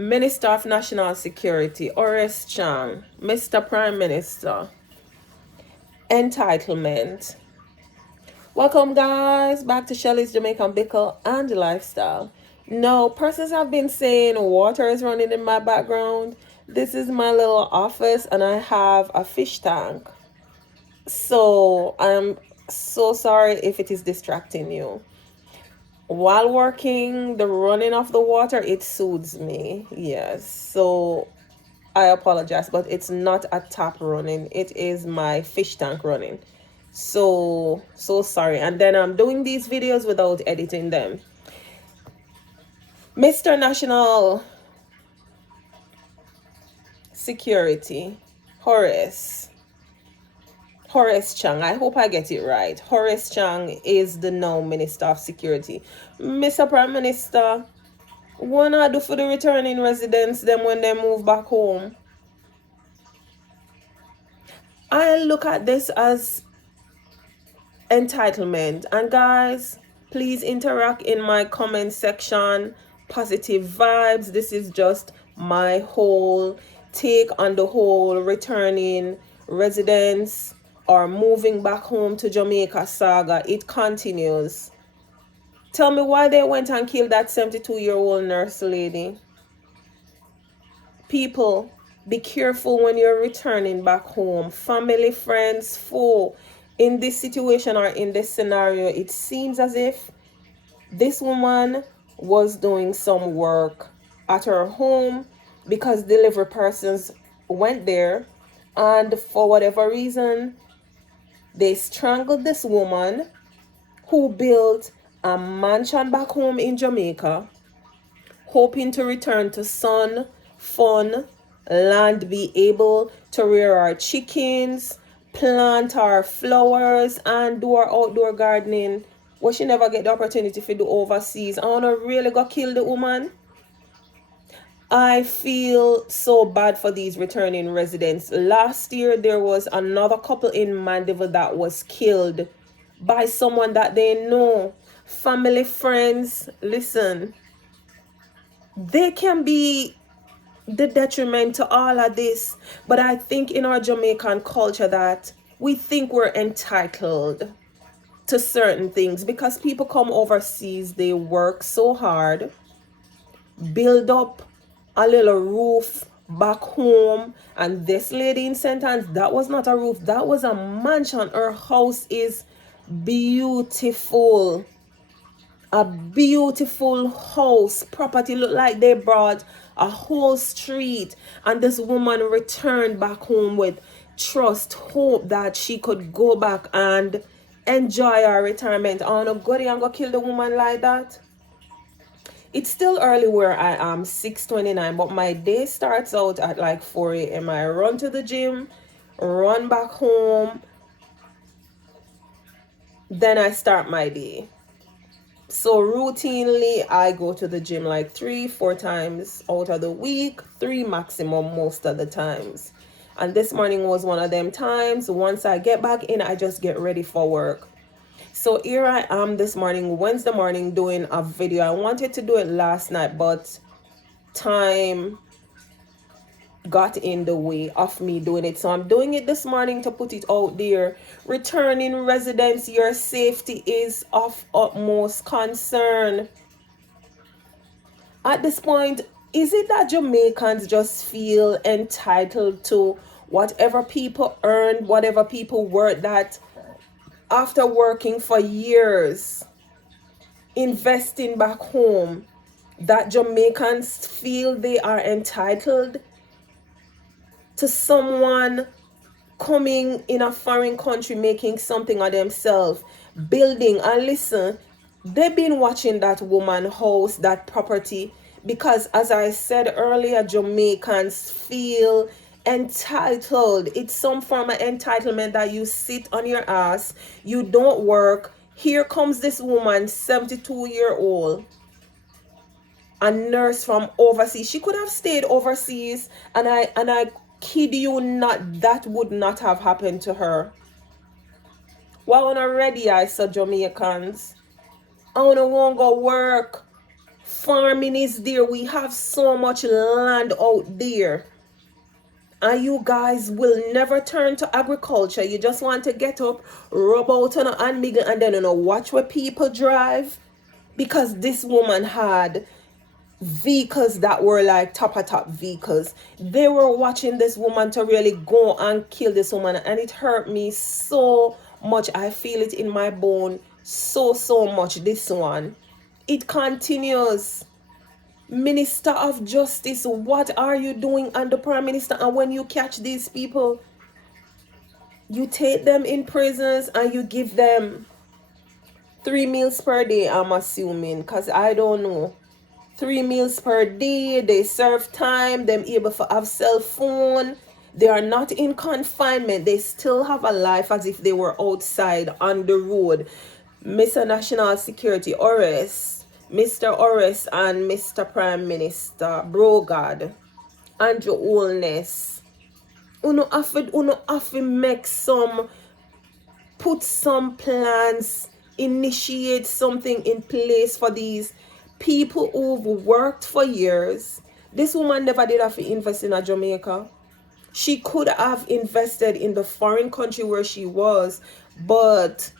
Minister of National Security, Horace Chang, Mr. Prime Minister, entitlement. Welcome, guys, back to Shelley's Jamaican Bickle and Lifestyle. No, persons have been saying water is running in my background. This is my little office, and I have a fish tank. So I'm so sorry if it is distracting you. While working, the running of the water, it soothes me. Yes. So I apologize, but it's not a tap running. It is my fish tank running. So sorry. And then I'm doing these videos without editing them. Mr. National Security, Horace Chang. I hope I get it right. Horace Chang is the now Minister of Security. Mr. Prime Minister, what I do for the returning residents them when they move back home? I look at this as entitlement. And guys, please interact in my comment section. Positive vibes. This is just my whole take on the whole returning residents or moving back home to Jamaica saga. It continues. Tell me why they went and killed that 72-year-old nurse lady. People, be careful when you're returning back home. Family, friends, foe. In this situation or in this scenario, it seems as if this woman was doing some work at her home because delivery persons went there, and for whatever reason, they strangled this woman who built a mansion back home in Jamaica, hoping to return to sun, fun, land, be able to rear our chickens, plant our flowers, and do our outdoor gardening. What she never get the opportunity to do overseas. I wanna really go kill the woman. I feel so bad for these returning residents. Last year, there was another couple in Mandeville that was killed by someone that they know. Family, friends, listen. They can be the detriment to all of this. But I think in our Jamaican culture that we think we're entitled to certain things because people come overseas, they work so hard, build up a little roof back home, and this lady in St. Anne's, that was not a roof, that was a mansion. Her house is beautiful, a beautiful house, property. Look like they brought a whole street, and this woman returned back home with trust, hope that she could go back and enjoy her retirement. I wanna go there and go kill the woman like that. It's still early where I am, 6:29, but my day starts out at like 4 a.m. I run to the gym, run back home, then I start my day. So routinely, I go to the gym like 3-4 times out of the week, 3 maximum most of the times. And this morning was one of them times. Once I get back in, I just get ready for work. So here I am this morning, Wednesday morning, doing a video. I wanted to do it last night, but time got in the way of me doing it. So I'm doing it this morning to put it out there. Returning residents, your safety is of utmost concern. At this point, is it that Jamaicans just feel entitled to whatever people earn, whatever people work, that after working for years, investing back home, that Jamaicans feel they are entitled to someone coming in a foreign country, making something of themselves, building? And listen, they've been watching that woman house, that property, because as I said earlier, Jamaicans feel entitled. It's some form of entitlement that you sit on your ass, you don't work. Here comes this woman, 72-year-old, a nurse from overseas. She could have stayed overseas, and I kid you not, that would not have happened to her. Why on already I saw Jamaicans? I wanna go work Farming is there. We have so much land out there. And you guys will never turn to agriculture. You just want to get up, rub out on a hand middle, and then watch where people drive. Because this woman had vehicles that were like top vehicles. They were watching this woman to really go and kill this woman, and it hurt me so much. I feel it in my bone so much. This one, it continues. Minister of Justice, what are you doing? And the Prime Minister, and when you catch these people, you take them in prisons and you give them 3 meals per day, I'm assuming, because I don't know. 3 meals per day, they serve time, them able to have cell phone. They are not in confinement. They still have a life as if they were outside on the road. Mr. National Security, Horace, Mr. Horace and Mr. Prime Minister, Brogard, Andrew Holness, uno have to make put some plans, initiate something in place for these people who've worked for years. This woman never did have to invest in a Jamaica. She could have invested in the foreign country where she was, but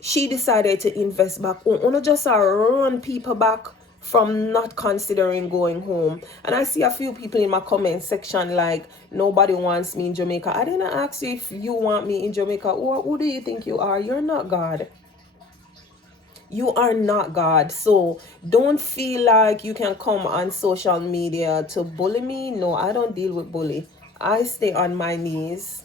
she decided to invest back home. Uno just run people back from not considering going home. And I see a few people in my comment section like, nobody wants me in Jamaica. I didn't ask you if you want me in Jamaica, or who do you think you are? You're not God. You are not God. So don't feel like you can come on social media to bully me. No, I don't deal with bully. I stay on my knees.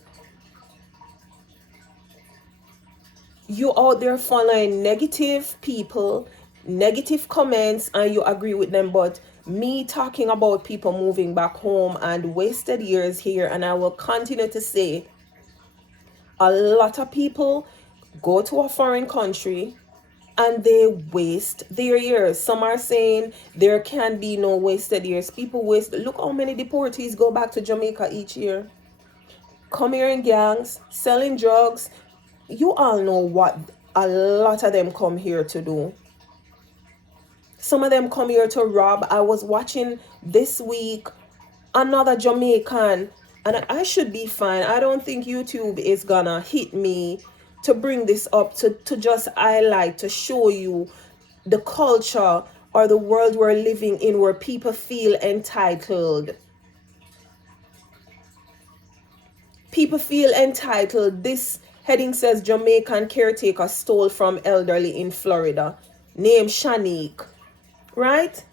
You out there following negative people, negative comments, and you agree with them, but me talking about people moving back home and wasted years here, and I will continue to say, a lot of people go to a foreign country and they waste their years. Some are saying there can be no wasted years. People waste. Look how many deportees go back to Jamaica each year. Come here in gangs, selling drugs. You all know what a lot of them come here to do. Some of them come here to rob. I was watching this week another Jamaican, and I should be fine. I don't think YouTube is gonna hit me to bring this up, to just highlight, to show you the culture or the world we're living in where people feel entitled. People feel entitled. This heading says Jamaican caretaker stole from elderly in Florida, named Shanique, right?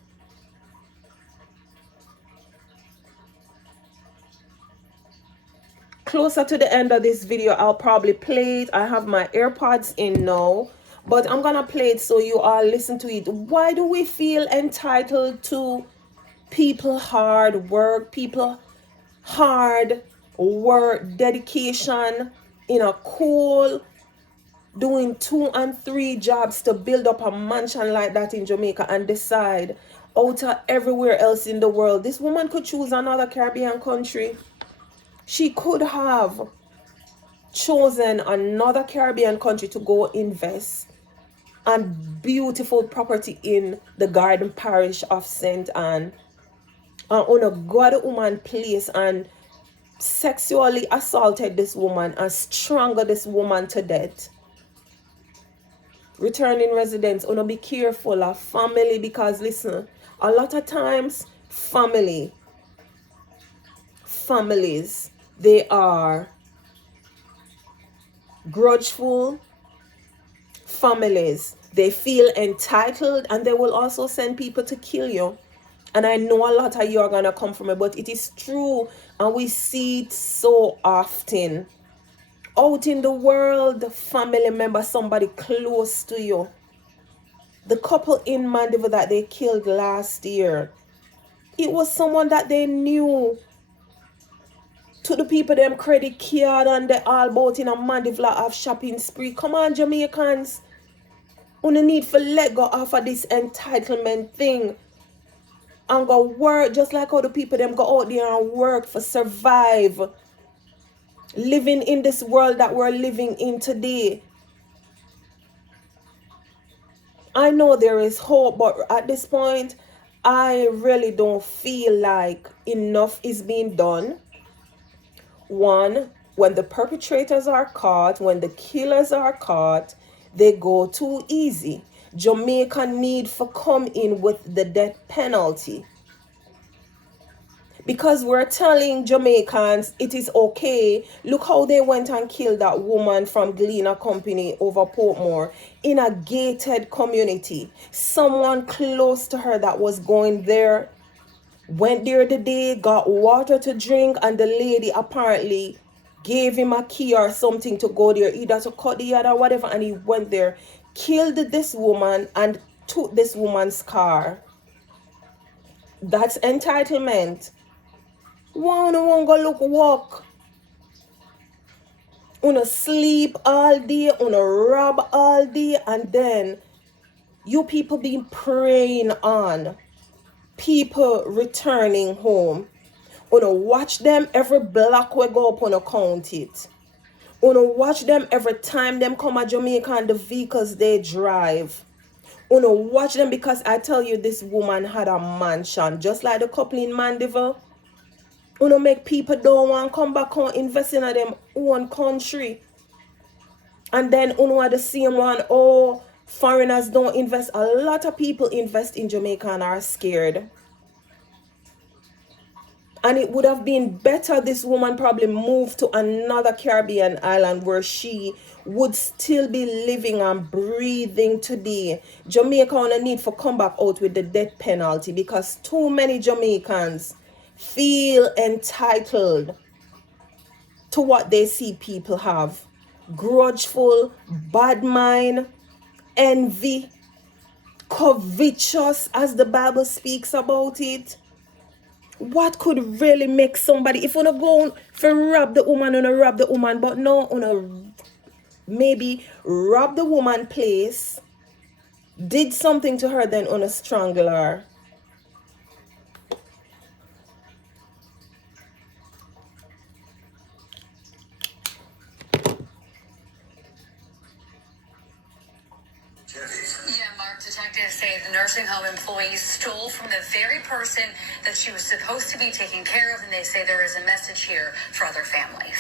Closer to the end of this video, I'll probably play it. I have my AirPods in now, but I'm gonna play it so you all listen to it. Why do we feel entitled to people hard work, dedication in a coal, doing 2 and 3 jobs to build up a mansion like that in Jamaica, and decide out of everywhere else in the world? This woman could choose another Caribbean country. She could have chosen another Caribbean country to go invest and beautiful property in the Garden Parish of St. Anne, and on a God woman place, and sexually assaulted this woman and strangled this woman to death. Returning residents, be careful of family, because listen, a lot of times families, they are grudgeful. Families, they feel entitled, and they will also send people to kill you. And I know a lot of you are gonna come from it, but it is true, and we see it so often out in the world. Family member, somebody close to you. The couple in Mandeville that they killed last year, it was someone that they knew. To the people, them credit card and they all about in a Mandeville of shopping spree. Come on, Jamaicans, you need to let go off of this entitlement thing and go work, just like how the people them go out there and work for survive, living in this world that we're living in today. I know there is hope, but at this point, I really don't feel like enough is being done. One, when the perpetrators are caught, when the killers are caught, they go too easy. Jamaica need for come in with the death penalty. Because we're telling Jamaicans it is okay. Look how they went and killed that woman from Galena Company over Portmore in a gated community. Someone close to her that was going there went there the day, got water to drink, and the lady apparently gave him a key or something to go there, either to cut the yard or whatever, and he went there, killed this woman, and took this woman's car. That's entitlement. One won't go look walk. Una sleep all day, una rob all day, and then you people been preying on people returning home. Una watch them every block we go up, una count it. Una watch them every time them come to Jamaica and the vehicles they drive. Una watch them, because I tell you, this woman had a mansion, just like the couple in Mandeville. Una make people don't want to come back and invest in them own country. And then una are the same one, oh, foreigners don't invest. A lot of people invest in Jamaica and are scared. And it would have been better this woman probably moved to another Caribbean island where she would still be living and breathing today. Jamaica on a need for come back out with the death penalty, because too many Jamaicans feel entitled to what they see people have. Grudgeful, bad mind, envy, covetous, as the Bible speaks about it. What could really make somebody, if you wanna go for rob the woman, you rob the woman, but no, you maybe rob the woman place, did something to her, then on a strangle her. Yeah, Mark, detectives say the nursing home employees stole from the very person that she was supposed to be taking care of, and they say there is a message here for other families.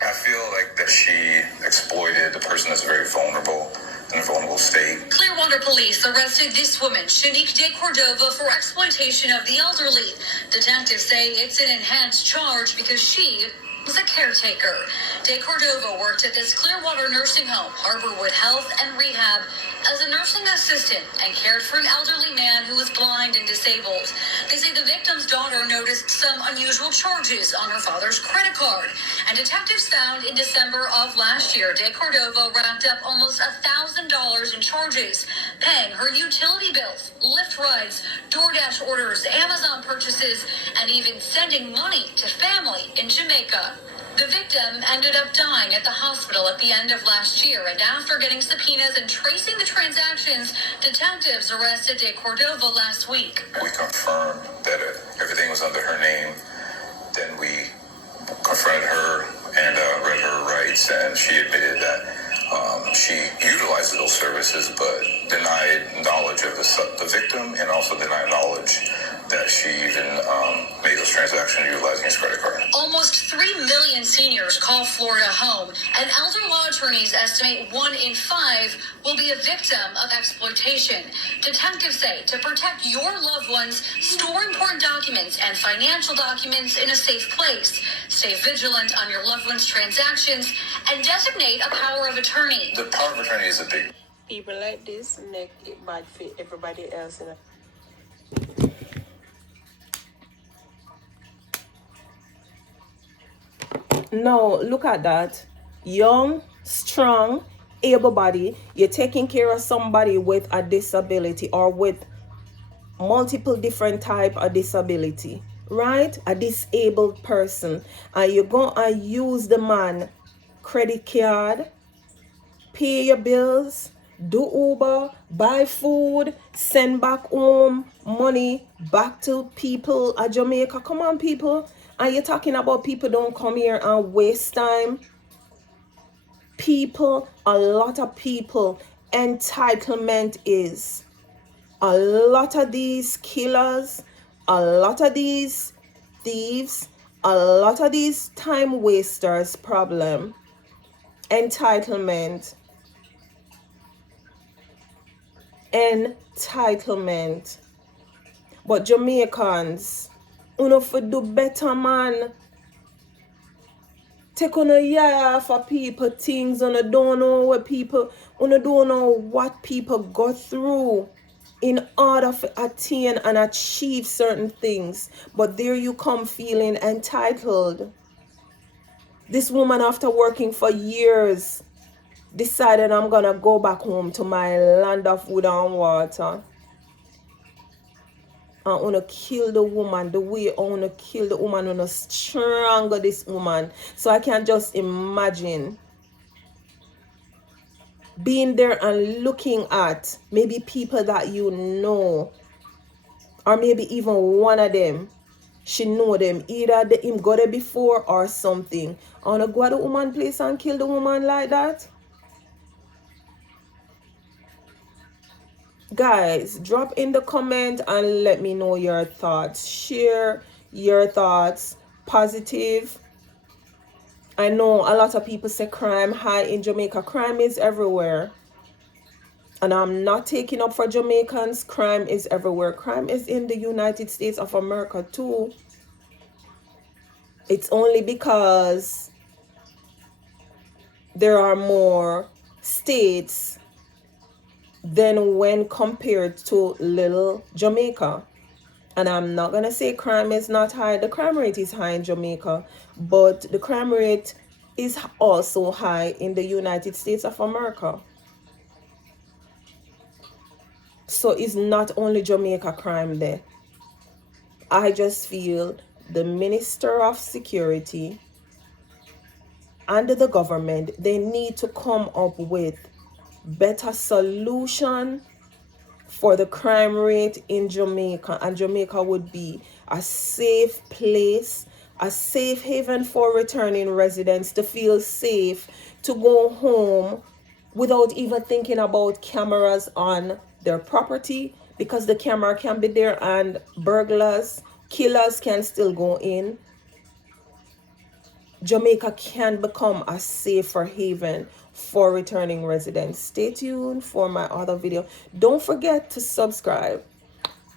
I feel like that she exploited the person that's very vulnerable, in a vulnerable state. Clearwater police arrested this woman, Shanique De Cordova, for exploitation of the elderly. Detectives say it's an enhanced charge because she was a caretaker. De Cordova worked at this Clearwater nursing home, Harborwood Health and Rehab, as a nursing assistant and cared for an elderly man who was blind and disabled. They say the victim's daughter noticed some unusual charges on her father's credit card, and detectives found in December of last year, De Cordova racked up almost $1,000 in charges, paying her utility bills, Lyft rides, DoorDash orders, Amazon purchases, and even sending money to family in Jamaica. The victim ended up dying at the hospital at the end of last year, and after getting subpoenas and tracing the transactions, detectives arrested De Cordova last week. We confirmed that everything was under her name. Then we confronted her and read her rights, and she admitted that she utilized those services but denied knowledge of the victim, and also denied knowledge that she even made those transactions utilizing his credit card. Almost 3 million seniors call Florida home, and elder law attorneys estimate 1 in 5 will be a victim of exploitation. Detectives say to protect your loved ones, store important documents and financial documents in a safe place. Stay vigilant on your loved one's transactions and designate a power of attorney. The power of attorney is a big... People like this make it bad for everybody else. Now, look at that. Young, strong, able-bodied. You're taking care of somebody with a disability or with multiple different type of disability, right? A disabled person. And you're going to use the man credit card, pay your bills, do Uber, buy food, send back home money back to people at Jamaica. Come on, people. And you're talking about people don't come here and waste time. People, a lot of people entitlement is. A lot of these killers, a lot of these thieves, a lot of these time wasters problem. Entitlement. Entitlement. But Jamaicans, uno for do better, man. Take on a year for people things, uno don't know what people, uno don't know what people go through in order to attain and achieve certain things. But there you come feeling entitled. This woman, after working for years, decided I'm gonna go back home to my land of wood and water. I wanna kill the woman the way I wanna kill the woman, I wanna strangle this woman. So I can just imagine being there and looking at maybe people that you know, or maybe even one of them, she know them, either him got there before or something. I wanna go to the woman place and kill the woman like that. Guys, drop in the comment and let me know your thoughts. Share your thoughts. Positive. I know a lot of people say crime high in Jamaica. Crime is everywhere. And I'm not taking up for Jamaicans. Crime is everywhere. Crime is in the United States of America too. It's only because there are more states than when compared to little Jamaica. And I'm not going to say crime is not high. The crime rate is high in Jamaica, but the crime rate is also high in the United States of America. So it's not only Jamaica crime there. I just feel the Minister of Security and the government, they need to come up with better solution for the crime rate in Jamaica, and Jamaica would be a safe place, a safe haven for returning residents to feel safe, to go home without even thinking about cameras on their property, because the camera can be there and burglars, killers can still go in. Jamaica can become a safer haven for returning residents. Stay tuned for my other video. Don't forget to subscribe.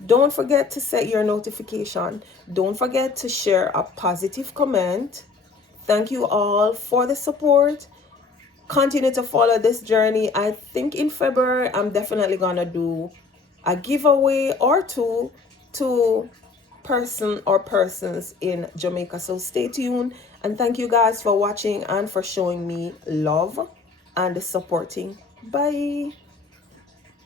Don't forget to set your notification. Don't forget to share a positive comment. Thank you all for the support. Continue to follow this journey. I think in February, I'm definitely going to do a giveaway or two to person or persons in Jamaica. So stay tuned, and thank you guys for watching and for showing me love and supporting. Bye.